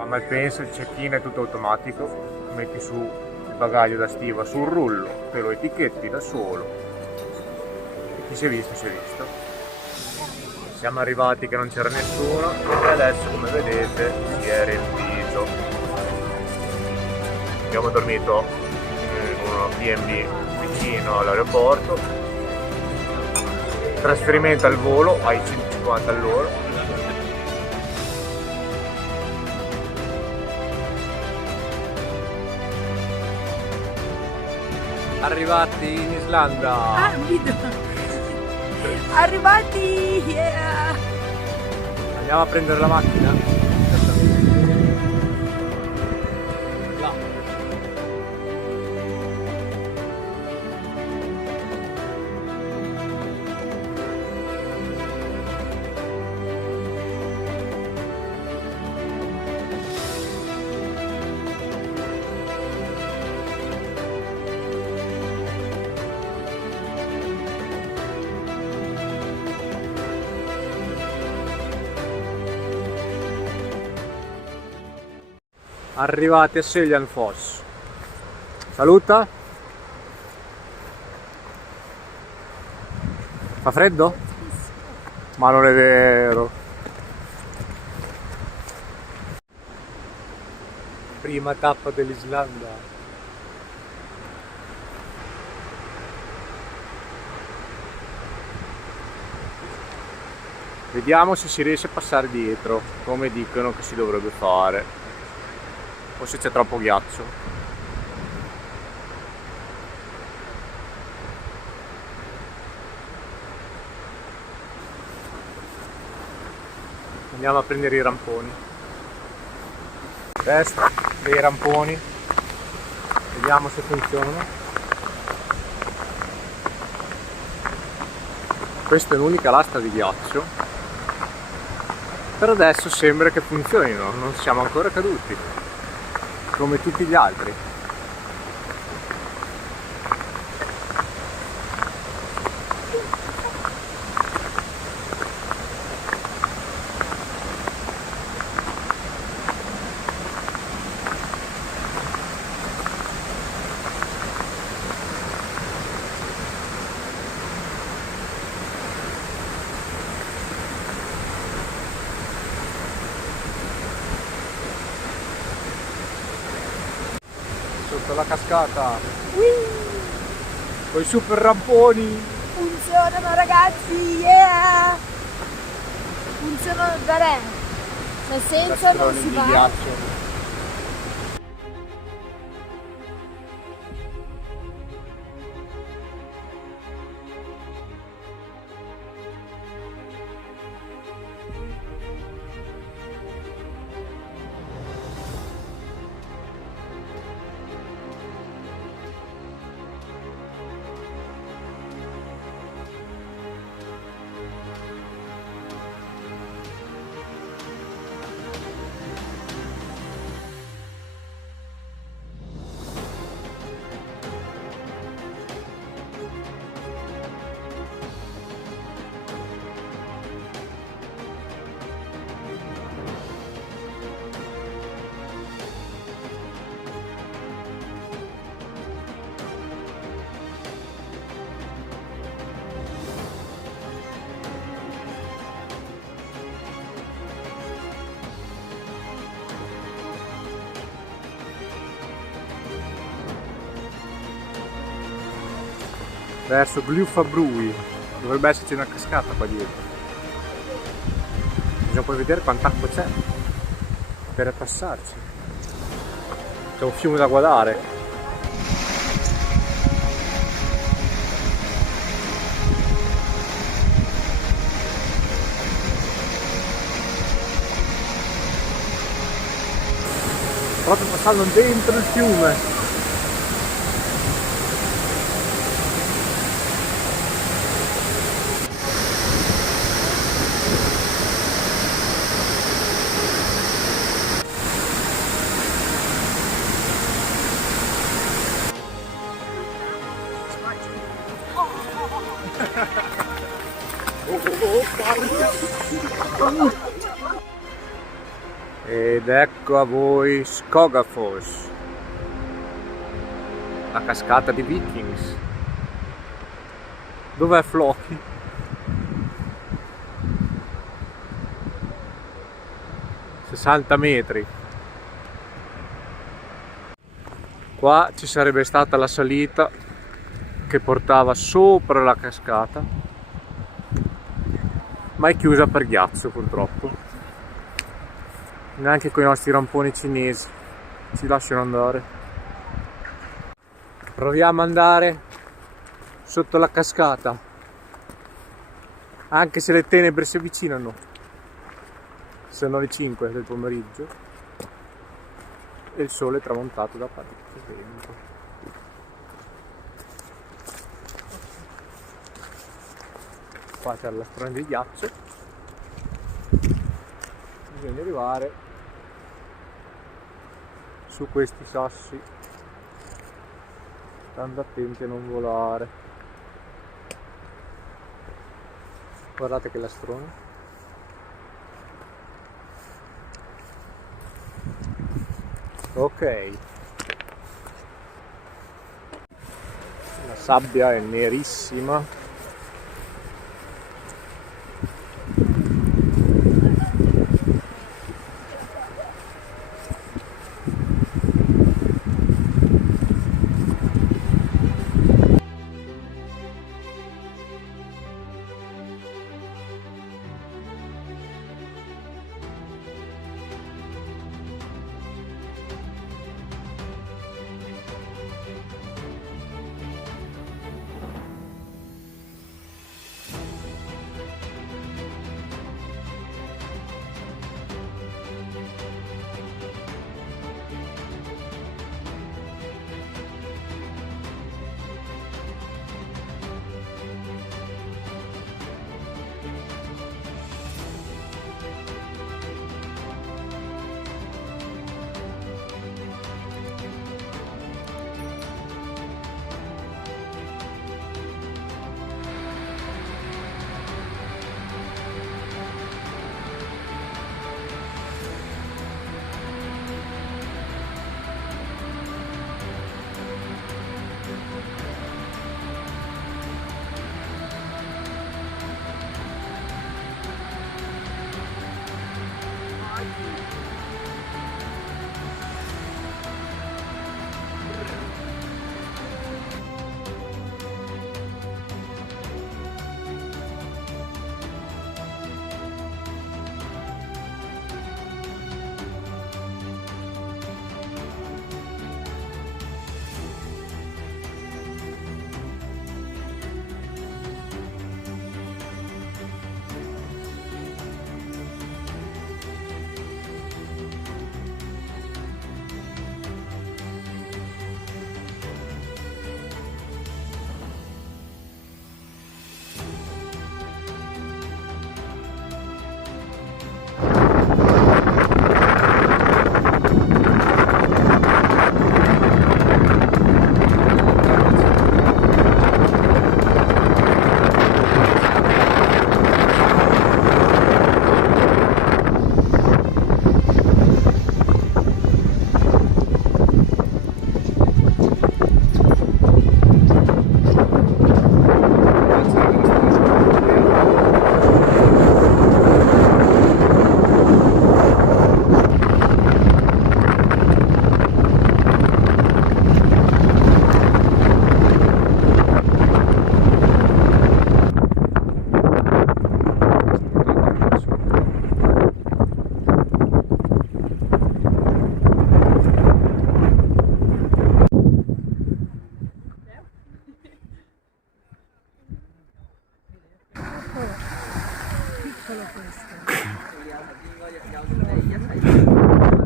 A Malpensa il check-in è tutto automatico, metti su il bagaglio da stiva sul rullo, te lo etichetti da solo e chi si è visto si è visto. Siamo arrivati che non c'era nessuno e adesso, come vedete, si è riempito. Abbiamo dormito in uno B&B vicino all'aeroporto. Trasferimento al volo ai 150 all'ora. Arrivati in Islanda. Arrivati, yeah. Andiamo a prendere la macchina. Là. Arrivati a Seljanfoss. Saluta. Fa freddo? Ma non è vero. Prima tappa dell'Islanda. Vediamo se si riesce a passare dietro, come dicono che si dovrebbe fare. O se c'è troppo ghiaccio. Andiamo a prendere i ramponi. Destra dei ramponi. Vediamo se funzionano. Questa è l'unica lastra di ghiaccio. Per adesso sembra che funzionino, non siamo ancora caduti come tutti gli altri. Sotto la cascata, con i super ramponi. Funzionano ragazzi, yeah! Funzionano da re. Cioè senza non si di va. ghiaccio. Verso Glyfabrui, dovrebbe esserci una cascata qua dietro. Bisogna poi vedere quant'acqua c'è per passarci. C'è un fiume da guardare. Proprio passando dentro il fiume. Ed ecco a voi Skogafoss, la cascata di Vikings. Dov'è Floki? ...60 metri. Qua ci sarebbe stata la salita che portava sopra la cascata, ma è chiusa per ghiaccio purtroppo. Neanche con i nostri ramponi cinesi ci lasciano andare. Proviamo ad andare sotto la cascata, anche se le tenebre si avvicinano. Sono le 5 del pomeriggio e il sole è tramontato da parecchio tempo. Qua c'è la strada di ghiaccio, bisogna arrivare su questi sassi, stando attenti a non volare. Guardate che lastrone. Ok, la sabbia è nerissima.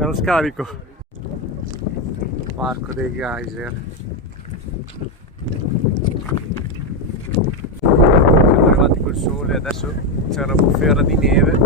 È uno scarico. Parco dei geyser. Siamo arrivati col sole, adesso c'è una bufera di neve.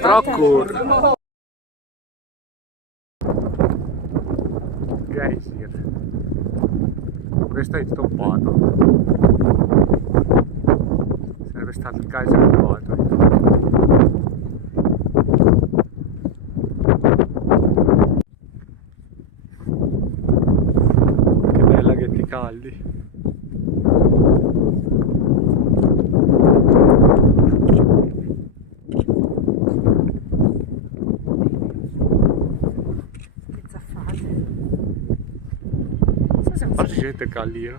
Trockur. Geysir. Questo è stoppato. Sarebbe stato il geyser più alto di tutti. Che bella che ti caldi. Che zaffate. Forse c'è gente callino.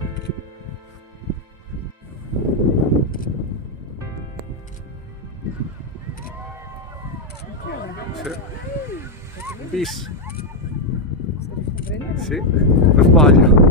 Sì. Bis. Sì, non sbaglio.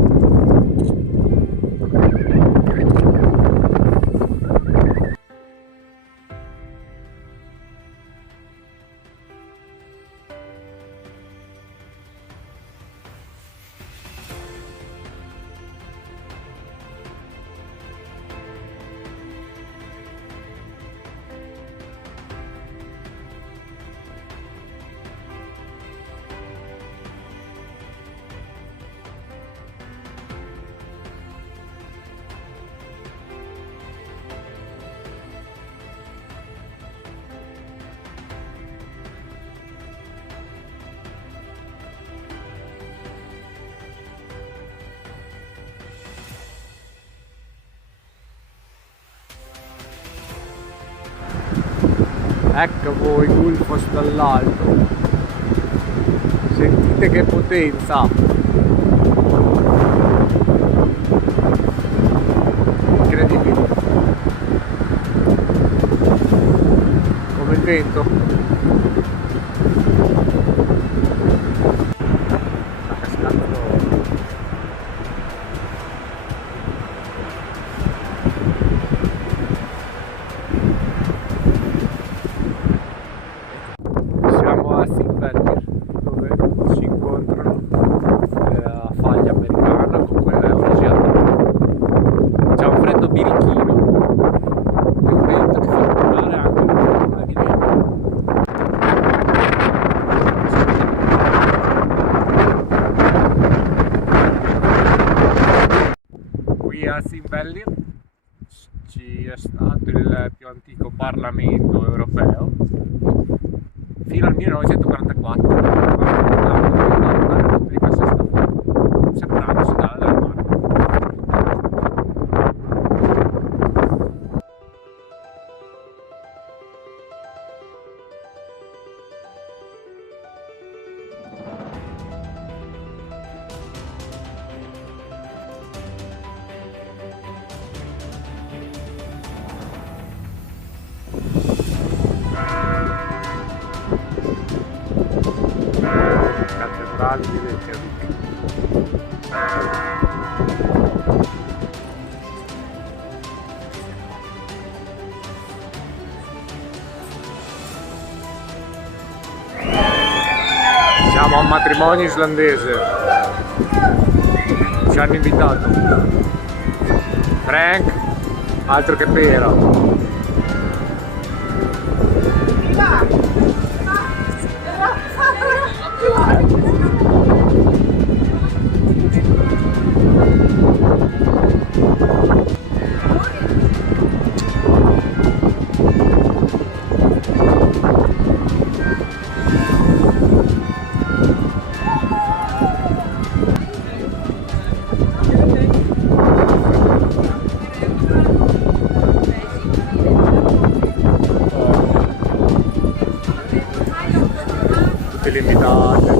Ecco voi, Gulfos dall'alto. Sentite che potenza! Incredibile. Come il vento. Sta cascando. Siamo a Singvellir, dove si incontrano la faglia americana con quella eurasiatica. C'è un freddo birichino e un vento che fa tornare anche un po' la ghiglietta. Qui a Singvellir ci è stato il più antico Parlamento europeo fino al 1944, quando è diventata una repubblica separandosi dalla Danimarca. Cattedrale di Reykjavik. Siamo a un matrimonio islandese. Ci hanno invitato. Frank, altro che pera. Tutte le invitate.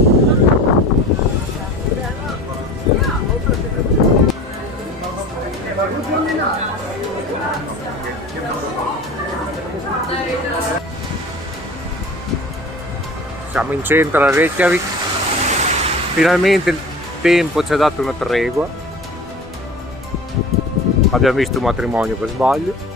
Siamo in centro a Reykjavik. Finalmente il tempo ci ha dato una tregua. Abbiamo visto un matrimonio per sbaglio.